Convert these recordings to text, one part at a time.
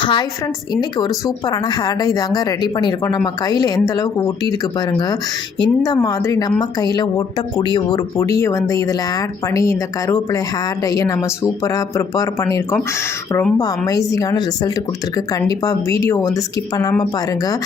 Hi friends, இன்றைக்கி ஒரு சூப்பரான ஹேர் டை தாங்க ரெடி பண்ணியிருக்கோம். நம்ம கையில் எந்த அளவுக்கு ஒட்டியிருக்கு பாருங்கள். இந்த மாதிரி நம்ம கையில் ஒட்டக்கூடிய ஒரு பொடியை இதில் ஆட் பண்ணி இந்த கருவேப்பிலை ஹேர் டையை நம்ம சூப்பராக ப்ரிப்பேர் பண்ணியிருக்கோம். ரொம்ப அமேசிங்கான ரிசல்ட் கொடுத்துருக்கு. கண்டிப்பாக வீடியோ ஸ்கிப் பண்ணாமல் பாருங்கள்.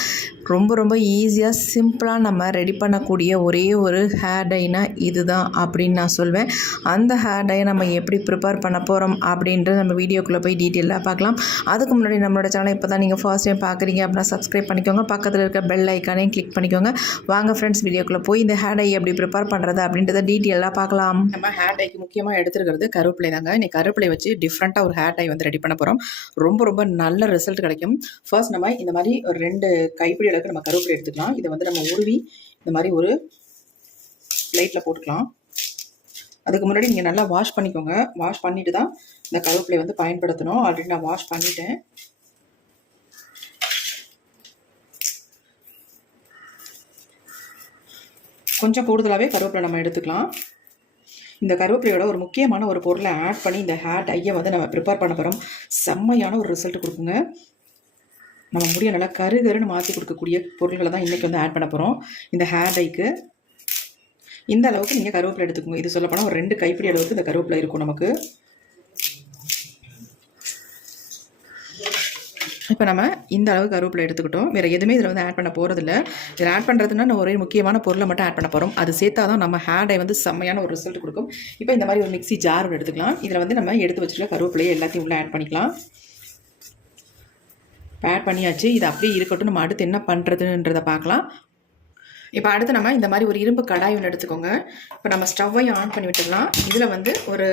ரொம்ப ஈஸியாக சிம்பிளாக நம்ம ரெடி பண்ணக்கூடிய ஒரே ஒரு ஹேர் டைனா இதுதான் அப்படின்னு நான் சொல்வேன். அந்த ஹேர் டையை நம்ம எப்படி ப்ரிப்பேர் பண்ண போகிறோம் அப்படின்றது நம்ம வீடியோக்குள்ளே போய் டீட்டெயிலாக பார்க்கலாம். அதுக்கு முன்னாடி நம்மளோட சேனல் இப்போ தான் நீங்கள் ஃபர்ஸ்ட் டைம் பார்க்குறீங்க அப்படின்னா சப்ஸ்கிரைப் பண்ணிக்கோங்க. பக்கத்தில் இருக்க பெல் ஐக்கானையும் கிளிக் பண்ணிக்கோங்க. வாங்க ஃப்ரெண்ட்ஸ், வீடியோக்குள்ளே போய் இந்த ஹேர் டை எப்படி ப்ரிப்பேர் பண்ணுறது அப்படின்றத டீட்டெயிலாக பார்க்கலாம். நம்ம ஹேர் டைக்கு முக்கியமாக எடுத்துருக்கிறது கருவேப்பிலை தாங்க. இன்னைக்கு கருவேப்பிலை வச்சு டிஃப்ரெண்ட்டாக ஒரு ஹேர் டை ரெடி பண்ண போகிறோம். ரொம்ப நல்ல ரிசல்ட் கிடைக்கும். ஃபர்ஸ்ட் நம்ம இந்த மாதிரி ஒரு 2 கைப்பிடி அளவுக்கு நம்ம கருவேப்பிலை எடுத்துக்கலாம். இதை நம்ம உருவி இந்த மாதிரி ஒரு பிளேட்டில் போட்டுக்கலாம். அதுக்கு முன்னாடி நீங்கள் நல்லா வாஷ் பண்ணிக்கோங்க. வாஷ் பண்ணிட்டு தான் இந்த கருவேப்பிலை பயன்படுத்தணும். ஆல்ரெடி நான் வாஷ் பண்ணிட்டேன். கொஞ்சம் கூடுதலாகவே கருவேப்பிலை நம்ம எடுத்துக்கலாம். இந்த கருவேப்பிலையோட ஒரு முக்கியமான ஒரு பொருளை ஆட் பண்ணி இந்த ஹேர் டையை நம்ம ப்ரிப்பேர் பண்ண போகிறோம். செம்மையான ஒரு ரிசல்ட் கொடுக்குங்க. நம்ம முடிய நல்லா கருன்னு மாற்றி கொடுக்கக்கூடிய பொருட்களை தான் இன்றைக்கி ஆட் பண்ண போகிறோம். இந்த ஹேர் டைக்கு இந்த அளவுக்கு நீங்கள் கருவேப்பிலை எடுத்துக்கோங்க. இது சொல்லப்போனால் ஒரு 2 கைப்பிடி அளவுக்கு இந்த கருவேப்பிலை இருக்கும் நமக்கு. இப்போ நம்ம இந்த அளவுக்கு கருவேப்பிலை எடுத்துக்கிட்டோம். வேறு எதுவுமே இதில் ஆட் பண்ண போகிறதில்ல. இதில் ஆட் பண்ணுறதுனா நம்ம ஒரே முக்கியமான பொருளை மட்டும் ஆட் பண்ண போகிறோம். அது சேர்த்தா தான் நம்ம ஹேர் டை செம்மையான ஒரு ரிசல்ட் கொடுக்கும். இப்போ இந்த மாதிரி ஒரு மிக்ஸி ஜார் எடுத்துக்கலாம். இதில் நம்ம எடுத்து வச்சுருக்க கருவேப்பிலையை எல்லாத்தையும் உள்ளே ஆட் பண்ணிக்கலாம். ஆட் பண்ணியாச்சு. இது அப்படியே இருக்கட்டும். நம்ம அடுத்து என்ன பண்ணுறதுன்றதை பார்க்கலாம். இப்போ அடுத்து நம்ம இந்த மாதிரி ஒரு இரும்பு கடாய் ஒன்று எடுத்துக்கோங்க. இப்போ நம்ம ஸ்டவ்வையும் ஆன் பண்ணி விட்டுடலாம். இதில் ஒரு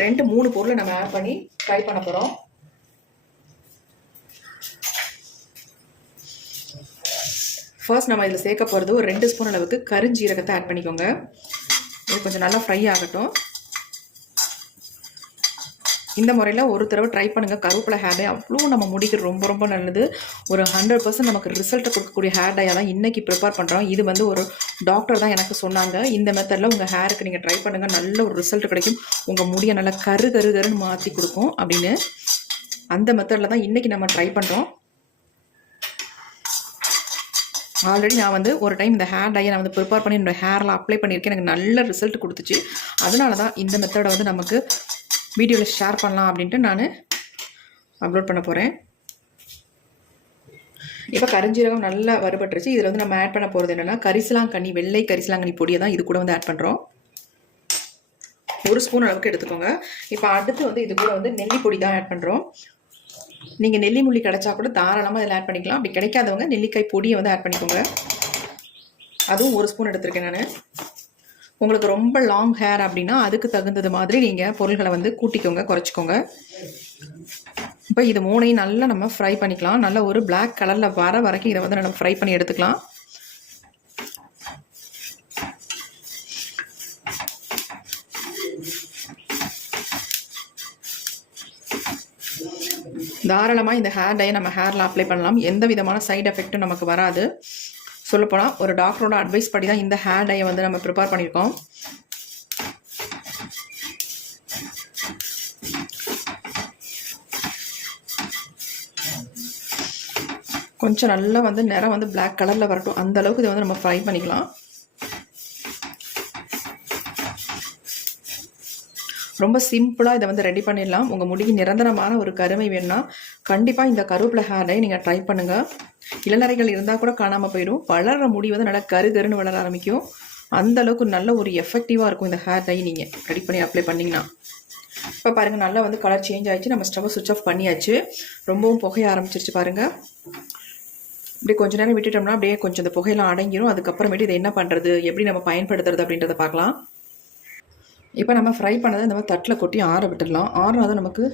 2-3 பொருளை நம்ம ஆட் பண்ணி ஃப்ரை பண்ண போகிறோம். ஃபர்ஸ்ட் நம்ம இதில் சேர்க்க போகிறது ஒரு 2 ஸ்பூன் அளவுக்கு கருஞ்சீரகத்தை ஆட் பண்ணிக்கோங்க. இது கொஞ்சம் நல்லா ஃப்ரை ஆகட்டும். இந்த முறையில் ஒரு தடவை ட்ரை பண்ணுங்கள். கருவேப்பிலை ஹேர் டை அவ்வளோ நம்ம முடிக்கு ரொம்ப நல்லது. ஒரு 100% நமக்கு ரிசல்ட்டை கொடுக்கக்கூடிய ஹேர் டையாக தான் இன்றைக்கி ப்ரிப்பேர் பண்ணுறோம். இது ஒரு டாக்டர் தான் எனக்கு சொன்னாங்க. இந்த மெத்தடில் உங்கள் ஹேருக்கு நீங்கள் ட்ரை பண்ணுங்கள். நல்ல ஒரு ரிசல்ட் கிடைக்கும். உங்கள் முடியை நல்லா கருன்னு மாற்றி கொடுக்கும் அப்படின்னு. அந்த மெத்தடில் தான் இன்றைக்கி நம்ம ட்ரை பண்ணுறோம். ஆல்ரெடி நான் ஒரு டைம் இந்த ஹேர் டையை நான் ப்ரிப்பேர் பண்ணி என்னோடய ஹேரில் அப்ளை பண்ணியிருக்கேன். எனக்கு நல்ல ரிசல்ட் கொடுத்துச்சு. அதனால தான் இந்த மெத்தடை நமக்கு வீடியோவில் ஷேர் பண்ணலாம் அப்படின்ட்டு நான் அப்லோட் பண்ண போகிறேன். இப்போ கரிஞ்சீரகம் நல்லா வறுபட்டுருச்சு. இதில் நம்ம ஆட் பண்ண போகிறது என்னென்னா கரிசலாங்கண்ணி, வெள்ளை கரிசலாங்கண்ணி பொடியை தான் இது கூட ஆட் பண்ணுறோம். 1 ஸ்பூன் அளவுக்கு எடுத்துக்கோங்க. இப்போ அடுத்து இது கூட நெல்லிப்பொடி தான் ஆட் பண்ணுறோம். நீங்கள் நெல்லி முள்ளி கிடைச்சா கூட தாராளமாக இதில் ஆட் பண்ணிக்கலாம். அப்படி கிடைக்காதவங்க நெல்லிக்காய் பொடியை ஆட் பண்ணிக்கோங்க. அதுவும் 1 ஸ்பூன் எடுத்துருக்கேன் நான். உங்களுக்கு ரொம்ப லாங் ஹேர் அப்படின்னா அதுக்கு தகுந்தது மாதிரி நீங்கள் பொருள்களை கூட்டிக்கோங்க, குறைச்சிக்கோங்க. இப்போ இது 3ஐயும் நல்லா நம்ம ஃப்ரை பண்ணிக்கலாம். நல்ல ஒரு பிளாக் கலரில் வர வரைக்கும் இதை நம்ம ஃப்ரை பண்ணி எடுத்துக்கலாம். தாராளமாக இந்த ஹேர் டையை நம்ம ஹேரில் அப்ளை பண்ணலாம். எந்த விதமான சைடு எஃபெக்ட்டும் நமக்கு வராது. சொல்லப்போனால் ஒரு டாக்டரோட அட்வைஸ் படி தான் இந்த ஹேர் டையை நம்ம ப்ரிப்பேர் பண்ணியிருக்கோம். கொஞ்சம் நல்லா நிறம் பிளாக் கலரில் வரட்டும். அந்த அளவுக்கு இதை நம்ம ஃப்ரை பண்ணிக்கலாம். ரொம்ப சிம்பிளாக இதை ரெடி பண்ணிடலாம். உங்கள் முடிக்கு நிரந்தரமான ஒரு கருமை வேணும்னா கண்டிப்பாக இந்த கருவேப்பிலை ஹேர் டை நீங்கள் ட்ரை பண்ணுங்கள். இளநரைகள் இருந்தால் கூட காணாமல் போயிடும். வளர்கிற முடி நல்லா கருன்னு வளர ஆரம்பிக்கும். அந்தளவுக்கு நல்ல ஒரு எஃபெக்டிவாக இருக்கும் இந்த ஹேர் டை நீங்கள் ரெடி பண்ணி அப்ளை பண்ணிங்கன்னா. இப்போ பாருங்கள், நல்லா கலர் சேஞ்ச் ஆகிடுச்சு. நம்ம ஸ்டவ்வை சுவிட்ச் ஆஃப் பண்ணியாச்சு. ரொம்பவும் புகைய ஆரம்பிச்சிருச்சு பாருங்கள். இப்படி கொஞ்சம் நேரம் விட்டுட்டோம்னா அப்படியே கொஞ்சம் இந்த புகையெல்லாம் அடங்கிடும். அதுக்கப்புறமேட்டு இதை என்ன பண்ணுறது, எப்படி நம்ம பயன்படுத்துறது அப்படின்றத பார்க்கலாம். இப்போ நம்ம ஃப்ரை பண்ணதை இந்த மாதிரி தட்டில் கொட்டி ஆற விட்டுடலாம். ஆறினா தான் நமக்கு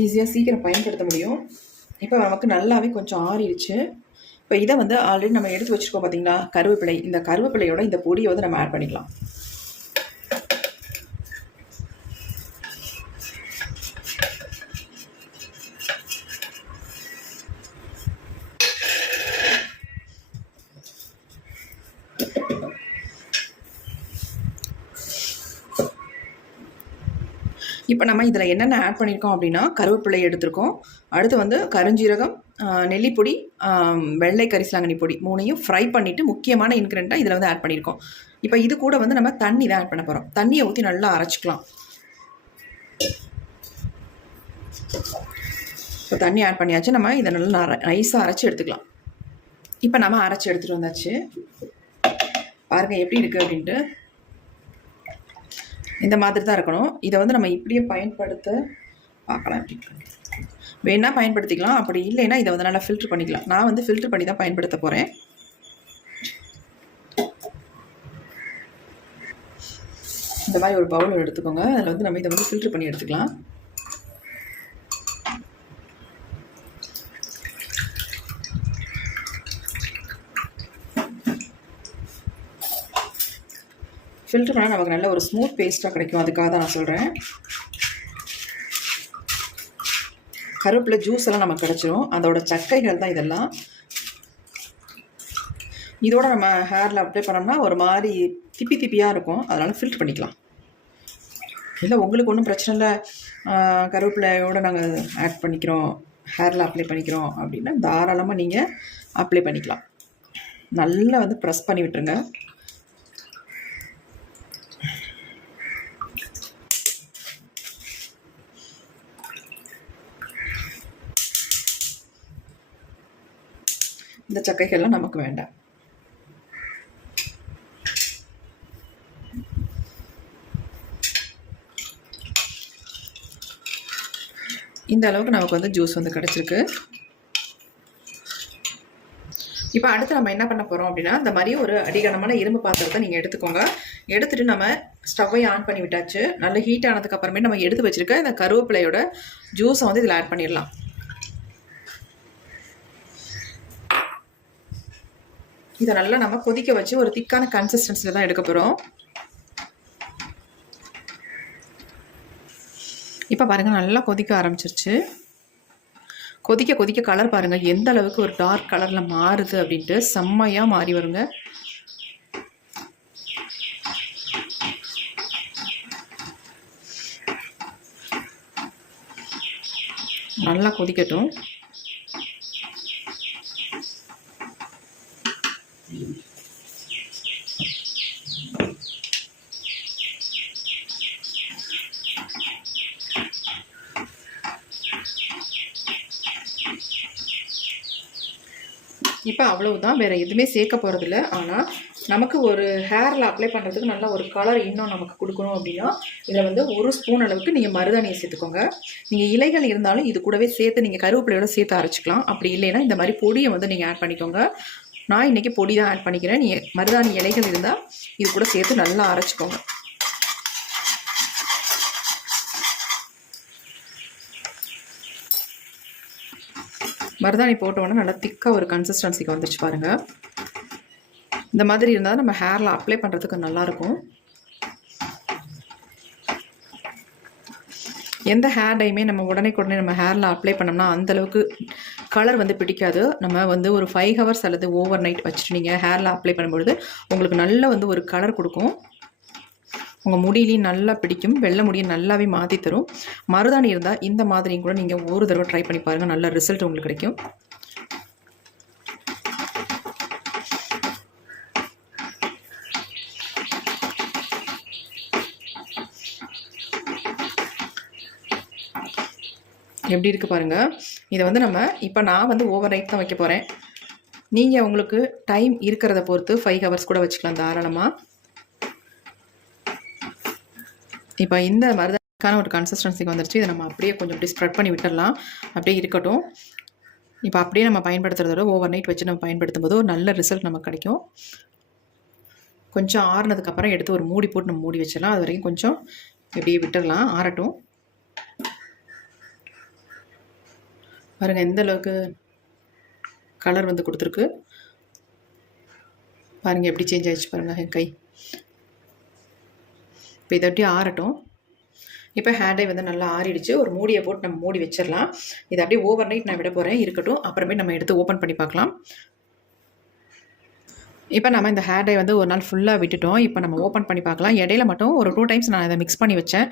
ஈஸியாக சீக்கிரம் பயன்படுத்த முடியும். இப்போ நமக்கு நல்லாவே கொஞ்சம் ஆறிடுச்சு. இப்போ இதை ஆல்ரெடி நம்ம எடுத்து வச்சுருக்கோம் பார்த்தீங்களா கருவேப்பிலை. இந்த கருவேப்பிலையோட இந்த பொடியை நம்ம ஆட் பண்ணிக்கலாம். இப்போ நம்ம இதில் என்னென்ன ஆட் பண்ணியிருக்கோம் அப்படின்னா கருவேப்பிலை எடுத்துருக்கோம், அடுத்து வந்து கருஞ்சீரகம், நெல்லிப்பொடி, வெள்ளை கரிசலாங்கண்ணி பொடி 3ஐயும் ஃப்ரை பண்ணிவிட்டு முக்கியமான இன்க்ரீடியண்ட்டாக இதில் வந்து ஆட் பண்ணியிருக்கோம். இப்போ இது கூட வந்து நம்ம தண்ணி தான் ஆட் பண்ண போகிறோம். தண்ணியை ஊற்றி நல்லா அரைச்சிக்கலாம். இப்போ தண்ணி ஆட் பண்ணியாச்சு. நம்ம இதை நல்லா நைஸாக அரைச்சி எடுத்துக்கலாம். இப்போ நம்ம அரைச்சி எடுத்துகிட்டு வந்தாச்சு. பாருங்கள் எப்படி இருக்குது அப்படின்ட்டு. இந்த மாதிரி தான் இருக்கணும். இதை வந்து நம்ம இப்படியே பயன்படுத்த பார்க்கலாம். எப்படி வேணால் பயன்படுத்திக்கலாம், அப்படி இல்லைன்னா இதை வந்து நல்லா ஃபில்ட்ரு பண்ணிக்கலாம். நான் வந்து ஃபில்ட்ரு பண்ணி தான் பயன்படுத்த போகிறேன். இந்த மாதிரி ஒரு பவுல் எடுத்துக்கோங்க. அதில் வந்து நம்ம இதை வந்து ஃபில்ட்ரு பண்ணி எடுத்துக்கலாம். ஃபில்ட்ரு பண்ணால் நமக்கு நல்ல ஒரு ஸ்மூத் பேஸ்ட்டாக கிடைக்கும். அதுக்காக தான் நான் சொல்கிறேன். கருவேப்பிலை ஜூஸ் எல்லாம் நமக்கு கிடச்சிரும். அதோட சக்கைகள் தான் இதெல்லாம். இதோட நம்ம ஹேரில் அப்ளை பண்ணோம்னா ஒரு மாதிரி திப்பியாக இருக்கும். அதனால் ஃபில்ட்ரு பண்ணிக்கலாம். இல்லை உங்களுக்கு ஒன்றும் பிரச்சனை இல்லை, கருவேப்பிலையோடு நாங்கள் ஆட் பண்ணிக்கிறோம், ஹேரில் அப்ளை பண்ணிக்கிறோம் அப்படின்னா தாராளமாக நீங்கள் அப்ளை பண்ணிக்கலாம். நல்லா வந்து ப்ரெஸ் பண்ணி விட்டுருங்க. இந்த சக்கைகள்லாம் நமக்கு வேண்டாம். இந்த அளவுக்கு நமக்கு வந்து ஜூஸ் வந்து கிடச்சிருக்கு. இப்போ அடுத்து நம்ம என்ன பண்ண போகிறோம் அப்படின்னா, இந்த மாதிரி ஒரு அடிகனமான இரும்பு பாத்திரத்தை நீங்கள் எடுத்துக்கோங்க. எடுத்துகிட்டு நம்ம ஸ்டவ்வை ஆன் பண்ணி விட்டாச்சு. நல்ல ஹீட் ஆனதுக்கு அப்புறமே நம்ம எடுத்து வச்சுருக்க இந்த கருவேப்பிலையோட ஜூஸை வந்து இதில் ஆட் பண்ணிடலாம். இதை நல்லா நம்ம கொதிக்க வச்சு ஒரு திக்கான கன்சிஸ்டன்சியில் தான் எடுக்க போகிறோம். இப்போ பாருங்கள் நல்லா கொதிக்க ஆரம்பிச்சிருச்சு. கொதிக்க கொதிக்க கலர் பாருங்கள் எந்த அளவுக்கு ஒரு டார்க் கலரில் மாறுது அப்படின்ட்டு. செம்மையாக மாறி வருங்க. நல்லா கொதிக்கட்டும். இப்போ அவ்வளவுதான், வேறு எதுவுமே சேர்க்க போகிறதில்ல. ஆனால் நமக்கு ஒரு ஹேரில் அப்ளை பண்ணுறதுக்கு நல்ல ஒரு கலர் இன்னும் நமக்கு கொடுக்கணும் அப்படின்னா இதில் வந்து 1 ஸ்பூன் அளவுக்கு நீங்கள் மருதாணியை சேர்த்துக்கோங்க. நீங்கள் இலைகள் இருந்தாலும் இது கூடவே சேர்த்து நீங்கள் கருவேப்பிலையோட சேர்த்து அரைச்சிக்கலாம். அப்படி இல்லைன்னா இந்த மாதிரி பொடியை வந்து நீங்கள் ஆட் பண்ணிக்கோங்க. நான் இன்றைக்கி பொடி தான் ஆட் பண்ணிக்கிறேன். நீங்கள் மருதாணி இலைகள் இருந்தால் இது கூட சேர்த்து நல்லா அரைச்சிக்கோங்க. மருதாணி போட்டோன்னா நல்லா திக்காக ஒரு கன்சிஸ்டன்சிக்கு வந்துருச்சு பாருங்கள். இந்த மாதிரி இருந்தால் நம்ம ஹேரில் அப்ளை பண்ணுறதுக்கு நல்லாயிருக்கும். எந்த ஹேர் டைமே நம்ம உடனே நம்ம ஹேரில் அப்ளை பண்ணோம்னா அந்தளவுக்கு கலர் வந்து பிடிக்காது. நம்ம வந்து ஒரு 5 ஹவர்ஸ் அல்லது ஓவர் நைட் வச்சுட்டு நீங்கள் ஹேரில் அப்ளை பண்ணும்பொழுது உங்களுக்கு நல்ல வந்து ஒரு கலர் கொடுக்கும். உங்கள் முடியிலையும் நல்லா பிடிக்கும். வெள்ளை முடியை நல்லாவே மாற்றி தரும். மருதாணி இருந்தால் இந்த மாதிரியும் கூட நீங்கள் ஒரு தடவை ட்ரை பண்ணி பாருங்கள். நல்ல ரிசல்ட் உங்களுக்கு கிடைக்கும். எப்படி இருக்குது பாருங்கள். இதை வந்து நம்ம இப்போ நான் வந்து ஓவர் நைட் தான் வைக்க போகிறேன். நீங்கள் உங்களுக்கு டைம் இருக்கிறத பொறுத்து 5 ஹவர்ஸ் கூட வச்சுக்கலாம் தாராளமாக. இப்போ இந்த மருதாணிக்கான ஒரு கன்சிஸ்டன்சிக்கு வந்துருச்சு. இதை நம்ம அப்படியே கொஞ்சம் இப்படி ஸ்ப்ரெட் பண்ணி விட்டுடலாம். அப்படியே இருக்கட்டும். இப்போ அப்படியே நம்ம பயன்படுத்துறதோட ஓவர் நைட் வச்சு நம்ம பயன்படுத்தும் போது ஒரு நல்ல ரிசல்ட் நமக்கு கிடைக்கும். கொஞ்சம் ஆறுனதுக்கப்புறம் எடுத்து ஒரு மூடி போட்டு நம்ம மூடி வச்சிடலாம். அது வரைக்கும் கொஞ்சம் இப்படியே விட்டுடலாம், ஆறட்டும். பாருங்கள் எந்த அளவுக்கு கலர் வந்து கொடுத்துருக்கு பாருங்கள். எப்படி சேஞ்ச் ஆகிடுச்சு பாருங்கள் என் கை. இப்போ இதை அப்படியே ஆறட்டும். இப்போ ஹேர் டை வந்து நல்லா ஆறிடுச்சு. ஒரு மூடியை போட்டு நம்ம மூடி வச்சிடலாம். இதை அப்படியே ஓவர் நைட் நான் விட போகிறேன், இருக்கட்டும். அப்புறமே நம்ம எடுத்து ஓப்பன் பண்ணி பார்க்கலாம். இப்போ நம்ம இந்த ஹேர் டை வந்து ஒரு நாள் ஃபுல்லாக விட்டுட்டோம். இப்போ நம்ம ஓப்பன் பண்ணி பார்க்கலாம். இடையில மட்டும் ஒரு 2 டைம்ஸ் நான் இதை மிக்ஸ் பண்ணி வச்சேன்.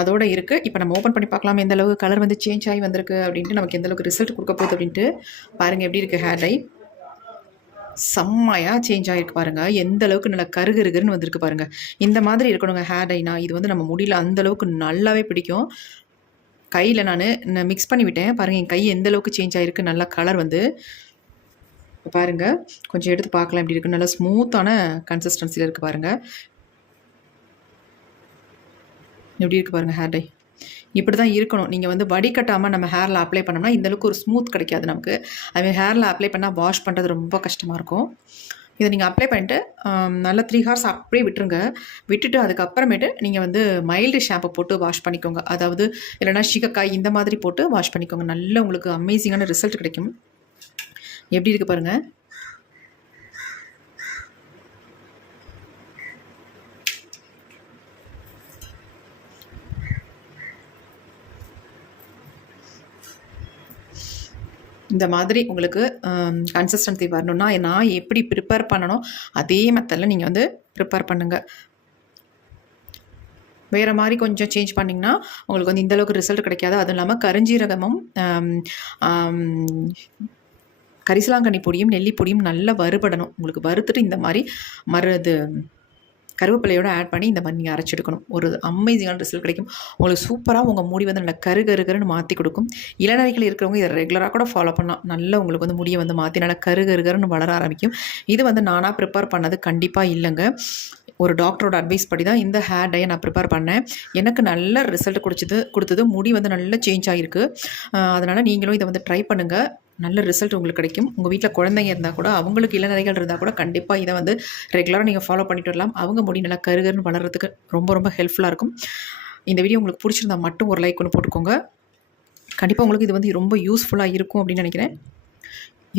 அதோட இருக்குது. இப்போ நம்ம ஓப்பன் பண்ணி பார்க்கலாம் எந்த அளவுக்கு கலர் வந்து சேஞ்ச் ஆகி வந்திருக்கு அப்படின்ட்டு, நமக்கு எந்த அளவுக்கு ரிசல்ட் கொடுக்க போகுது அப்படின்ட்டு. பாருங்கள் எப்படி இருக்குது ஹேர் டை. செம்மையாக சேஞ்ச் ஆகிருக்கு பாருங்கள். எந்த அளவுக்கு நல்லா கருகருகருன்னு வந்திருக்கு பாருங்கள். இந்த மாதிரி இருக்கணுங்க ஹேர் டைனா. இது வந்து நம்ம முடியல அந்தளவுக்கு நல்லாவே பிடிக்கும். கையில் நான் மிக்ஸ் பண்ணி விட்டேன் பாருங்கள். என் கை எந்த அளவுக்கு சேஞ்ச் ஆகிருக்கு. நல்லா கலர் வந்து பாருங்கள். கொஞ்சம் எடுத்து பார்க்கலாம் எப்படி இருக்குது. நல்லா ஸ்மூத்தான கன்சிஸ்டன்சியில் இருக்குது பாருங்கள். எப்படி இருக்குது பாருங்கள் ஹேர் டை. இப்படி தான் இருக்கணும். நீங்கள் வந்து வடிகட்டாமல் நம்ம ஹேரில் அப்ளை பண்ணோம்னா இந்தளவுக்கு ஒரு ஸ்மூத் கிடைக்காது நமக்கு. அதுமாதிரி ஹேரில் அப்ளை பண்ணால் வாஷ் பண்ணுறது ரொம்ப கஷ்டமாக இருக்கும். இதை நீங்கள் அப்ளை பண்ணிட்டு நல்லா 3 ஹார்ஸ் அப்படியே விட்டுருங்க. விட்டுட்டு அதுக்கப்புறமேட்டு நீங்கள் வந்து மைல்டு ஷாம்பு போட்டு வாஷ் பண்ணிக்கோங்க. அதாவது இல்லைனா சிகக்காய் இந்த மாதிரி போட்டு வாஷ் பண்ணிக்கோங்க. நல்ல உங்களுக்கு அமேசிங்கான ரிசல்ட் கிடைக்கும். எப்படி இருக்குது பாருங்கள். இந்த மாதிரி உங்களுக்கு கன்சிஸ்டன்சி வரணும்னா நான் எப்படி ப்ரிப்பேர் பண்ணணும் அதே மெத்தடில் நீங்கள் வந்து ப்ரிப்பேர் பண்ணுங்கள். வேறு மாதிரி கொஞ்சம் சேஞ்ச் பண்ணிங்கன்னா உங்களுக்கு வந்து இந்தளவுக்கு ரிசல்ட் கிடைக்காது. அதுவும் இல்லாமல் கருஞ்சீரகமும் கரிசலாங்கண்ணி பொடியும் நெல்லி பொடியும் நல்லா வறுபடணும். உங்களுக்கு வறுத்துட்டு இந்த மாதிரி கருவேப்பிலையோடு ஆட் பண்ணி இந்த மாதிரி நீங்கள் அரைச்செடுக்கணும். ஒரு அமேசிங்கான ரிசல்ட் கிடைக்கும். உங்களுக்கு சூப்பராக உங்கள் முடி வந்து நல்லா கருகருன்னு மாற்றி கொடுக்கும். இளநரைகள் இருக்கிறவங்க இதை ரெகுலராக கூட ஃபாலோ பண்ணலாம். நல்லா உங்களுக்கு வந்து முடியை வந்து மாற்றி நல்லா கருகருன்னு வளர ஆரம்பிக்கும். இது வந்து நானாக ப்ரிப்பேர் பண்ணது கண்டிப்பாக இல்லைங்க. ஒரு டாக்டரோட அட்வைஸ் படி தான் இந்த ஹேர் டையை நான் ப்ரிப்பேர் பண்ணேன். எனக்கு நல்ல ரிசல்ட் கொடுத்தது. முடி வந்து நல்லா சேஞ்ச் ஆகிருக்கு. அதனால் நீங்களும் இதை வந்து ட்ரை பண்ணுங்கள். நல்ல ரிசல்ட் உங்களுக்கு கிடைக்கும். உங்கள் வீட்டில் குழந்தைங்க இருந்தால் கூட அவங்களுக்கு இளநரைகள் இருந்தால் கூட கண்டிப்பாக இதை வந்து ரெகுலராக நீங்கள் ஃபாலோ பண்ணிட்டு வரலாம். அவங்க முடி நல்லா கருகருன்னு வளர்கிறதுக்கு ரொம்ப ரொம்ப ஹெல்ப்ஃபுல்லாக இருக்கும். இந்த வீடியோ உங்களுக்கு பிடிச்சிருந்தா மட்டும் ஒரு லைக் ஒன்று போட்டுக்கோங்க. கண்டிப்பாக உங்களுக்கு இது வந்து ரொம்ப யூஸ்ஃபுல்லாக இருக்கும் அப்படின்னு நினைக்கிறேன்.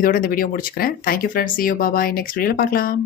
இதோட இந்த வீடியோ முடிச்சுக்கிறேன். Thank you friends. See you. Bye bye. Next வீடியோவில் பார்க்கலாம்.